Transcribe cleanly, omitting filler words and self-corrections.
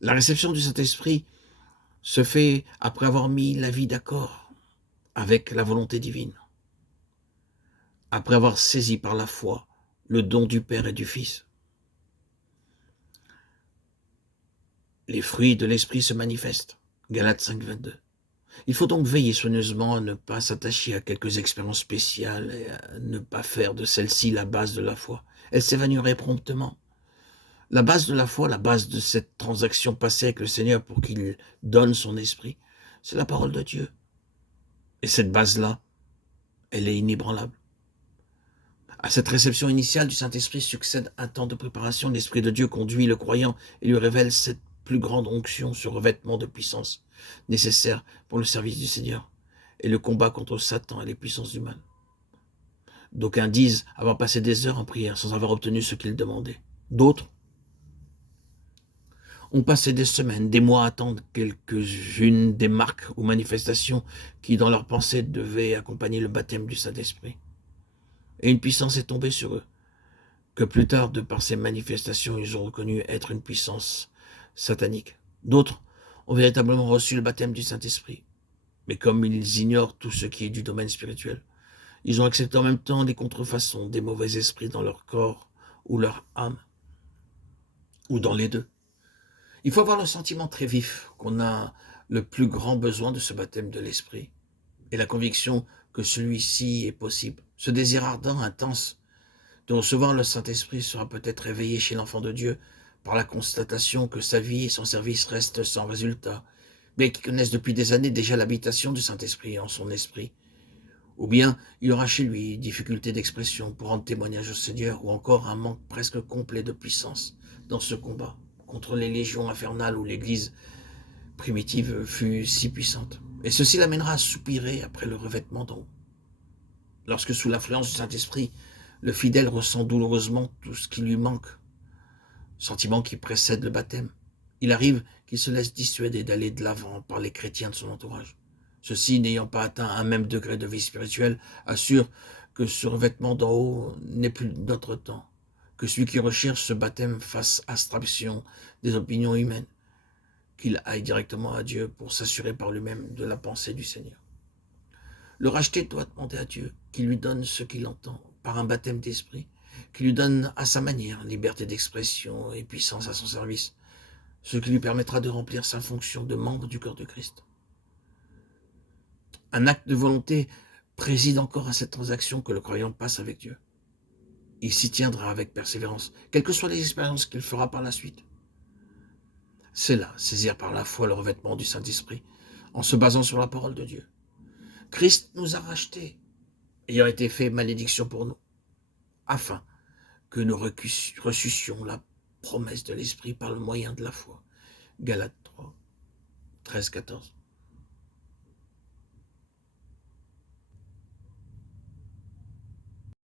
La réception du Saint-Esprit se fait après avoir mis la vie d'accord avec la volonté divine, après avoir saisi par la foi le don du Père et du Fils. Les fruits de l'Esprit se manifestent. Galates 5, 22. Il faut donc veiller soigneusement à ne pas s'attacher à quelques expériences spéciales et à ne pas faire de celle-ci la base de la foi. Elle s'évanouirait promptement. La base de la foi, la base de cette transaction passée avec le Seigneur pour qu'il donne son esprit, c'est la parole de Dieu. Et cette base-là, elle est inébranlable. À cette réception initiale du Saint-Esprit succède un temps de préparation. L'Esprit de Dieu conduit le croyant et lui révèle cette plus grande onction, ce revêtement de puissance nécessaire pour le service du Seigneur et le combat contre Satan et les puissances du mal. D'aucuns disent avoir passé des heures en prière sans avoir obtenu ce qu'ils demandaient. D'autres ont passé des semaines, des mois à attendre quelques-unes des marques ou manifestations qui, dans leur pensée, devaient accompagner le baptême du Saint-Esprit. Et une puissance est tombée sur eux, que plus tard, de par ces manifestations, ils ont reconnu être une puissance satanique. D'autres ont véritablement reçu le baptême du Saint-Esprit. Mais comme ils ignorent tout ce qui est du domaine spirituel, ils ont accepté en même temps les contrefaçons des mauvais esprits dans leur corps ou leur âme, ou dans les deux. Il faut avoir le sentiment très vif qu'on a le plus grand besoin de ce baptême de l'Esprit et la conviction que celui-ci est possible. Ce désir ardent, intense, de recevoir le Saint-Esprit sera peut-être réveillé chez l'enfant de Dieu par la constatation que sa vie et son service restent sans résultat, bien qu'il connaisse depuis des années déjà l'habitation du Saint-Esprit en son esprit. Ou bien il y aura chez lui difficulté d'expression pour rendre témoignage au Seigneur, ou encore un manque presque complet de puissance dans ce combat contre les légions infernales où l'Église primitive fut si puissante. Et ceci l'amènera à soupirer après le revêtement d'en haut. Lorsque, sous l'influence du Saint-Esprit, le fidèle ressent douloureusement tout ce qui lui manque, sentiment qui précède le baptême, il arrive qu'il se laisse dissuader d'aller de l'avant par les chrétiens de son entourage. Ceux-ci, n'ayant pas atteint un même degré de vie spirituelle, assurent que ce revêtement d'en haut n'est plus notre temps, que celui qui recherche ce baptême fasse abstraction des opinions humaines, qu'il aille directement à Dieu pour s'assurer par lui-même de la pensée du Seigneur. Le racheté doit demander à Dieu qu'il lui donne ce qu'il entend par un baptême d'esprit, qu'il lui donne à sa manière liberté d'expression et puissance à son service, ce qui lui permettra de remplir sa fonction de membre du corps de Christ. Un acte de volonté préside encore à cette transaction que le croyant passe avec Dieu. Il s'y tiendra avec persévérance, quelles que soient les expériences qu'il fera par la suite. C'est là, saisir par la foi le revêtement du Saint-Esprit, en se basant sur la parole de Dieu. Christ nous a rachetés, ayant été fait malédiction pour nous, afin que nous ressuscions la promesse de l'Esprit par le moyen de la foi. Galates 3, 13, 14.